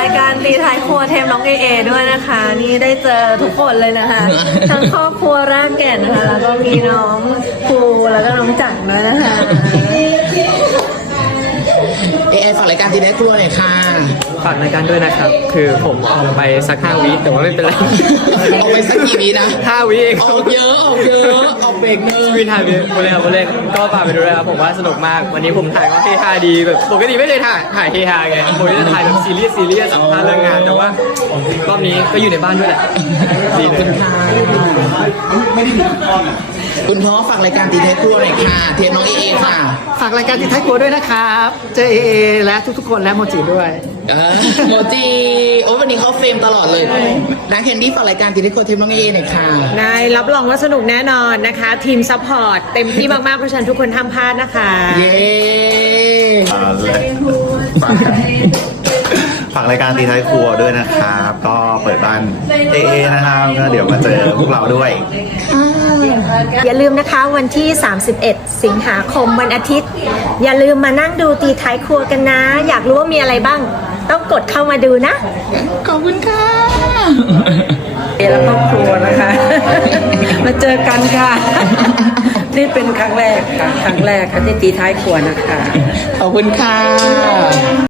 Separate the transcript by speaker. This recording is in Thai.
Speaker 1: ายการตีท้ายครัวเทมน้องเอด้วยนะคะ นี่ได้เจอทุกคนเลยนะคะ ทั้งครอบครัวรากแก่นนะคะแล้วก็มีน้องภูแล้วก็น้องจักรด้วยนะคะ
Speaker 2: ฝากรายการตีได้ครัวหน่อยค่ะ
Speaker 3: ฝากรายการด้วยนะครับ คือผมออกไปสัก5 วิแต่ว่าไม่เป็นไร
Speaker 2: ออกไปสักกี่วินะ
Speaker 3: 5 วิเอง
Speaker 2: ออกเยอะออกเบรกเนอร์
Speaker 3: วิน5 วิโมเล่ครับโมเล่ก็ฝากไปดูด้วยครับผมว่าสนุกมากวันนี้ผมถ่ายก็เฮฮาดีแบบปกติไม่เคยถ่ายเฮฮาไงผมจะถ่ายแบบซีเรียสสัมภาษณ์เรื่องงานแต่ว่ารอบนี้ก็อยู่ในบ้านด้วยแหละดีเลย
Speaker 2: คุณพ่อฝากรายการตีได้ครัวหน่อยค่ะ เทปน้องค่ะ
Speaker 4: ฝากรายการติดท้ายครัวด้วยนะครับ เจอเอและทุกๆคนและโมจิด้วย
Speaker 2: โมจิโอ้วันนี้เขาเฟรมตลอดเลยนักแคนดี้ฝากรายการตีได้ครัวเทปน้องหน่อยค่ะ
Speaker 5: ได้รับรองว่าสนุกแน่นอนนะคะ ทีมซัพพอร์ตเต็มที่มากๆเพราะฉะนั้นทุกคนห้ามพลาดนะคะ
Speaker 2: เย้
Speaker 6: ฝากรายการตีท้ายครัวด้วยนะครับ ก็เปิดบ้านเอนะครับก็เดี๋ยวมาเจอพวกเราด้วย
Speaker 7: อย่าลืมนะคะวันที่ 31 สิงหาคมวันอาทิตย์ อย่าลืมมานั่งดูตีท้ายครัวกันนะ อยากรู้ว่ามีอะไรบ้าง ต้องกดเข้ามาดูนะ
Speaker 2: ขอบคุณค่ะ
Speaker 1: และครอบครัวนะคะ มาเจอกันค่ะ นี่เป็นครั้งแรกค่ะที่ตีท้ายครัวนะคะ
Speaker 2: ขอบคุณค่ะ